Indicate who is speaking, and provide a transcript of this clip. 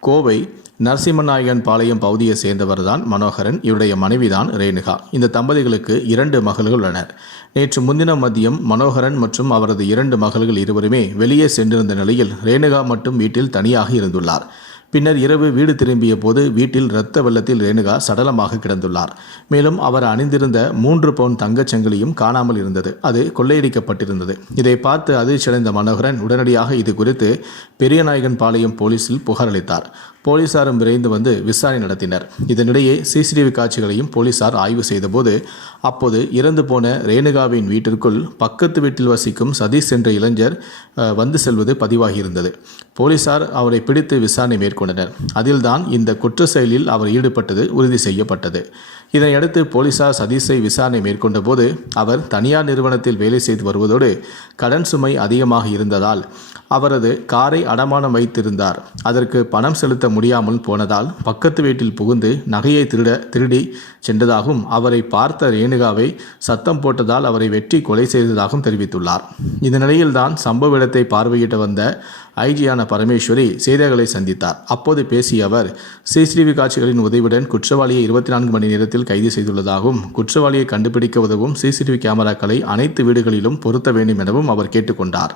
Speaker 1: கோவை நரசிம்மநாயகன் பாளையம் பகுதியை சேர்ந்தவர்தான் மனோகரன் இவருடைய மனைவிதான் ரேணுகா. இந்த தம்பதிகளுக்கு இரண்டு மகள்கள் உள்ளனர். நேற்று முன்தினம் மதியம் மனோகரன் மற்றும் அவரது இரண்டு மகள்கள் இருவருமே வெளியே சென்றிருந்த நிலையில் ரேணுகா மட்டும் வீட்டில் தனியாக இருந்துள்ளார். பின்னர் இரவு வீடு திரும்பிய போது வீட்டில் இரத்த வெள்ளத்தில் ரேணுகா சடலமாக கிடந்துள்ளார். மேலும் அவர் அணிந்திருந்த மூன்று பவுன் தங்கச் சங்கிலியும் காணாமல் இருந்தது. அது கொள்ளையடிக்கப்பட்டிருந்தது. இதை பார்த்து அதிர்ச்சியடைந்த மனோகரன் உடனடியாக இது குறித்து பெரியநாயகன் பாளையம் போலீசில் புகாரளித்தார் போலீசாரும் விரைந்து வந்து விசாரணை நடத்தினர். இதனிடையே சிசிடிவி காட்சிகளையும் போலீசார் ஆய்வு செய்தபோது அப்போது இறந்து போன ரேணுகாவின் வீட்டிற்குள் பக்கத்து வீட்டில் வசிக்கும் சதீஷ் என்ற இளைஞர் வந்து செல்வது பதிவாகியிருந்தது. போலீசார் அவரை பிடித்து விசாரணை மேற்கொண்டனர். அதில்தான் இந்த குற்ற செயலில் அவர் ஈடுபட்டது உறுதி செய்யப்பட்டது. இதனையடுத்து போலீசார் சதீஷை விசாரணை மேற்கொண்ட போது அவர் தனியார் நிறுவனத்தில் வேலை செய்து வருவதோடு கடன் சுமை அதிகமாக இருந்ததால் அவரது காரை அடமானம் வைத்திருந்தார். அதற்கு பணம் செலுத்த முடியாமல் போனதால் பக்கத்து வீட்டில் புகுந்து நகையை திருட திருடி சென்றதாகவும் அவரை பார்த்த ரேணுகாவை சத்தம் போட்டதால் அவரை வெற்றி கொலை செய்ததாகவும் தெரிவித்துள்ளார். இந்த நிலையில்தான் சம்பவ இடத்தை பார்வையிட்டு வந்த ஐஜியான பரமேஸ்வரி செய்தியாளர்களை சந்தித்தார். அப்போது பேசிய அவர் சிசிடிவி காட்சிகளின் உதவியுடன் குற்றவாளியை இருபத்தி நான்கு மணி நேரத்தில் கைது செய்துள்ளதாகவும் குற்றவாளியை கண்டுபிடிக்க உதவும் சிசிடிவி கேமராக்களை அனைத்து வீடுகளிலும் பொருத்த வேண்டும் எனவும் அவர் கேட்டுக்கொண்டார்.